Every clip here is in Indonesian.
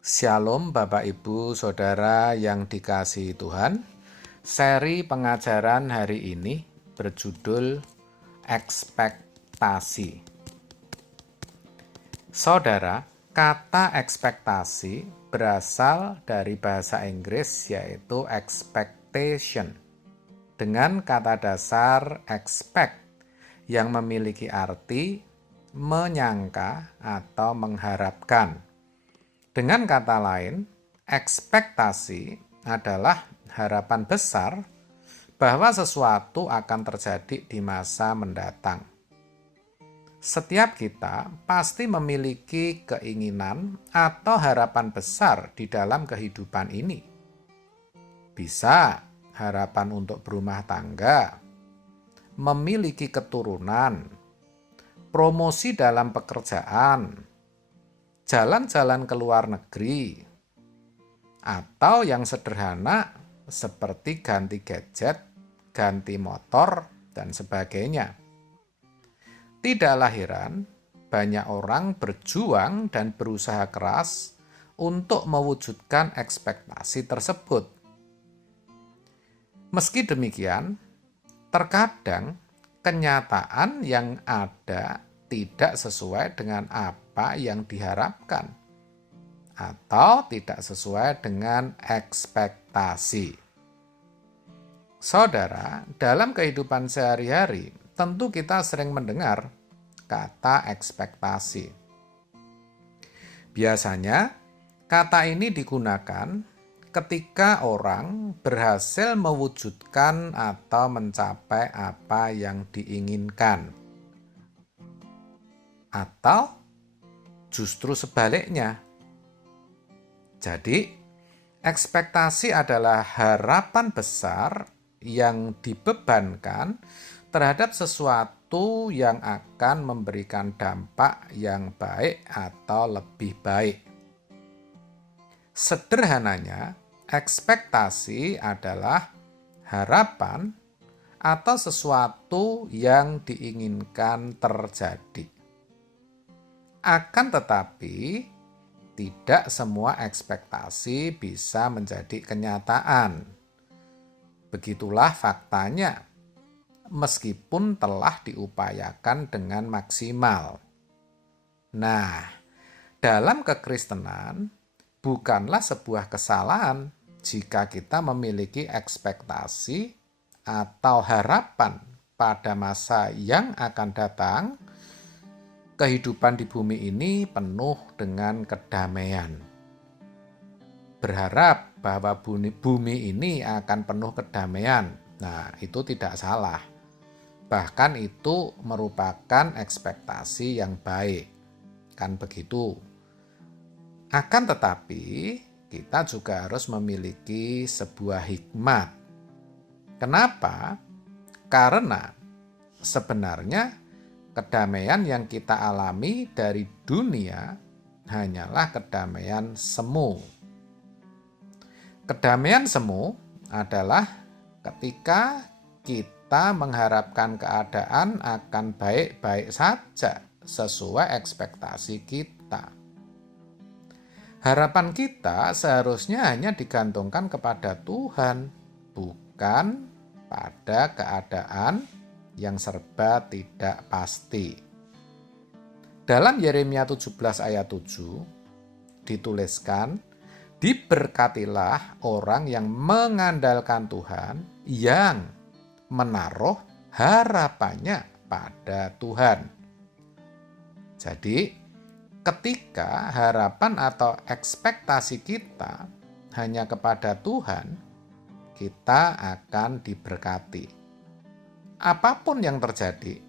Shalom Bapak Ibu Saudara yang dikasihi Tuhan. Seri pengajaran hari ini berjudul ekspektasi. Saudara, kata ekspektasi berasal dari bahasa Inggris yaitu expectation dengan kata dasar expect yang memiliki arti menyangka atau mengharapkan. Dengan kata lain, ekspektasi adalah harapan besar bahwa sesuatu akan terjadi di masa mendatang. Setiap kita pasti memiliki keinginan atau harapan besar di dalam kehidupan ini. Bisa harapan untuk berumah tangga, memiliki keturunan, promosi dalam pekerjaan, jalan-jalan ke luar negeri, atau yang sederhana seperti ganti gadget, ganti motor, dan sebagainya. Tidaklah heran, banyak orang berjuang dan berusaha keras untuk mewujudkan ekspektasi tersebut. Meski demikian, terkadang kenyataan yang ada tidak sesuai dengan apa yang diharapkan atau tidak sesuai dengan ekspektasi. Saudara, dalam kehidupan sehari-hari tentu kita sering mendengar kata ekspektasi. Biasanya kata ini digunakan ketika orang berhasil mewujudkan atau mencapai apa yang diinginkan. Atau justru sebaliknya. Jadi, ekspektasi adalah harapan besar yang dibebankan terhadap sesuatu yang akan memberikan dampak yang baik atau lebih baik. Sederhananya, ekspektasi adalah harapan atau sesuatu yang diinginkan terjadi. Akan tetapi, tidak semua ekspektasi bisa menjadi kenyataan. Begitulah faktanya, meskipun telah diupayakan dengan maksimal. Nah, dalam kekristenan, bukanlah sebuah kesalahan jika kita memiliki ekspektasi atau harapan pada masa yang akan datang, kehidupan di bumi ini penuh dengan kedamaian. Berharap bahwa bumi ini akan penuh kedamaian, nah itu tidak salah. Bahkan itu merupakan ekspektasi yang baik, kan begitu. Akan tetapi, kita juga harus memiliki sebuah hikmat. Kenapa? Karena sebenarnya kedamaian yang kita alami dari dunia hanyalah kedamaian semu. Kedamaian semu adalah ketika kita mengharapkan keadaan akan baik-baik saja sesuai ekspektasi kita. Harapan kita seharusnya hanya digantungkan kepada Tuhan, bukan pada keadaan yang serba tidak pasti. Dalam Yeremia 17 ayat 7 dituliskan, diberkatilah orang yang mengandalkan Tuhan, yang menaruh harapannya pada Tuhan. Jadi, ketika harapan atau ekspektasi kita hanya kepada Tuhan, kita akan diberkati. Apapun yang terjadi,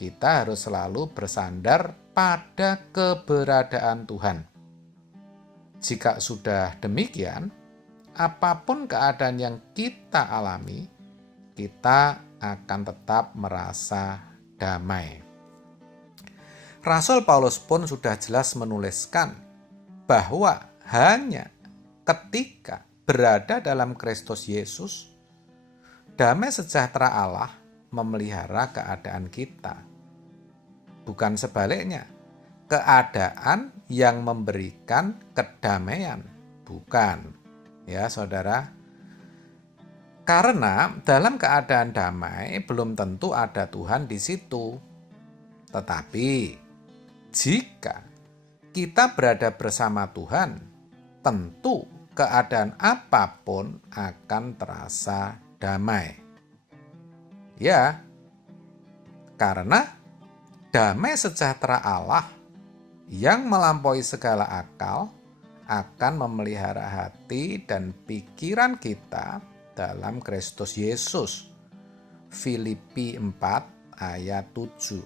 kita harus selalu bersandar pada keberadaan Tuhan. Jika sudah demikian, apapun keadaan yang kita alami, kita akan tetap merasa damai. Rasul Paulus pun sudah jelas menuliskan bahwa hanya ketika berada dalam Kristus Yesus, damai sejahtera Allah memelihara keadaan kita. Bukan sebaliknya, keadaan yang memberikan kedamaian. Bukan, ya saudara. Karena dalam keadaan damai belum tentu ada Tuhan di situ. Tetapi jika kita berada bersama Tuhan, tentu keadaan apapun akan terasa damai. Ya, karena damai sejahtera Allah yang melampaui segala akal akan memelihara hati dan pikiran kita dalam Kristus Yesus. Filipi 4 ayat 7.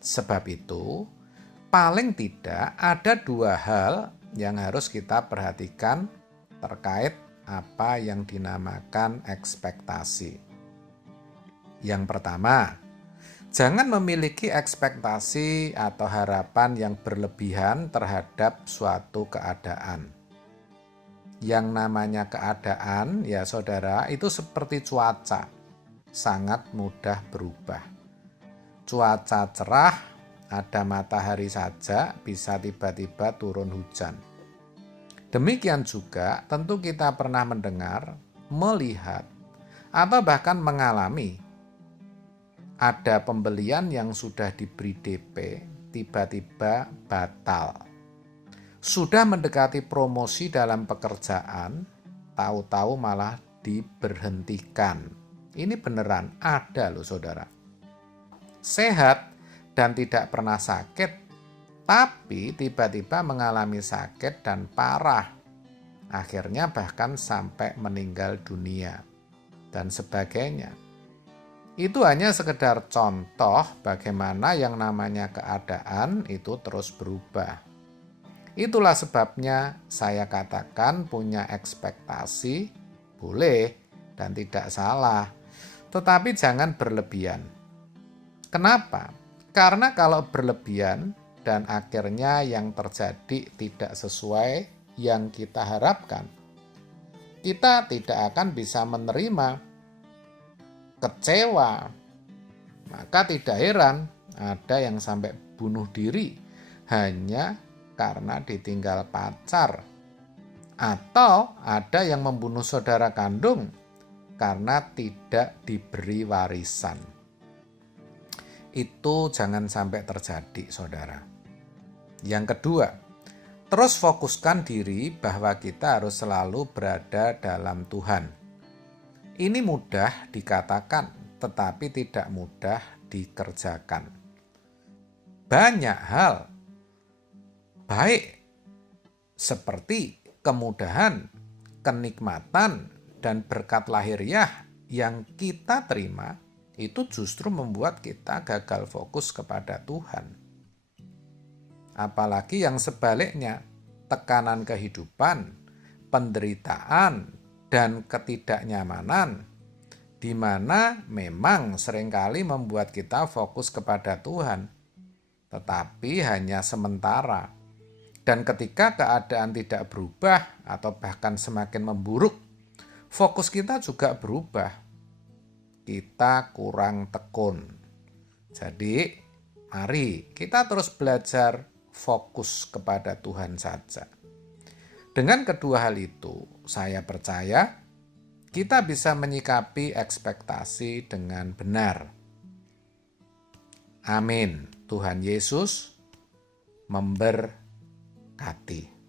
Sebab itu, paling tidak ada dua hal yang harus kita perhatikan terkait apa yang dinamakan ekspektasi. Yang pertama, jangan memiliki ekspektasi atau harapan yang berlebihan terhadap suatu keadaan. Yang namanya keadaan, ya saudara, itu seperti cuaca, sangat mudah berubah. Cuaca cerah, ada matahari saja, bisa tiba-tiba turun hujan. Demikian juga tentu kita pernah mendengar, melihat, atau bahkan mengalami ada pembelian yang sudah diberi DP, tiba-tiba batal. Sudah mendekati promosi dalam pekerjaan, tahu-tahu malah diberhentikan. Ini beneran ada loh saudara. Sehat dan tidak pernah sakit, tapi tiba-tiba mengalami sakit dan parah. Akhirnya bahkan sampai meninggal dunia dan sebagainya. Itu hanya sekedar contoh bagaimana yang namanya keadaan itu terus berubah. Itulah sebabnya saya katakan punya ekspektasi boleh dan tidak salah, tetapi jangan berlebihan. Kenapa? Karena kalau berlebihan dan akhirnya yang terjadi tidak sesuai yang kita harapkan, kita tidak akan bisa menerima, kecewa. Maka tidak heran ada yang sampai bunuh diri hanya karena ditinggal pacar. Atau ada yang membunuh saudara kandung karena tidak diberi warisan. Itu jangan sampai terjadi, saudara. Yang kedua, terus fokuskan diri bahwa kita harus selalu berada dalam Tuhan. Ini mudah dikatakan, tetapi tidak mudah dikerjakan. Banyak hal, baik seperti kemudahan, kenikmatan, dan berkat lahiriah yang kita terima, itu justru membuat kita gagal fokus kepada Tuhan. Apalagi yang sebaliknya, tekanan kehidupan, penderitaan, dan ketidaknyamanan, di mana memang seringkali membuat kita fokus kepada Tuhan, tetapi hanya sementara. Dan ketika keadaan tidak berubah atau bahkan semakin memburuk, fokus kita juga berubah. Kita kurang tekun. Jadi, mari kita terus belajar fokus kepada Tuhan saja. Dengan kedua hal itu, saya percaya kita bisa menyikapi ekspektasi dengan benar. Amin. Tuhan Yesus memberkati.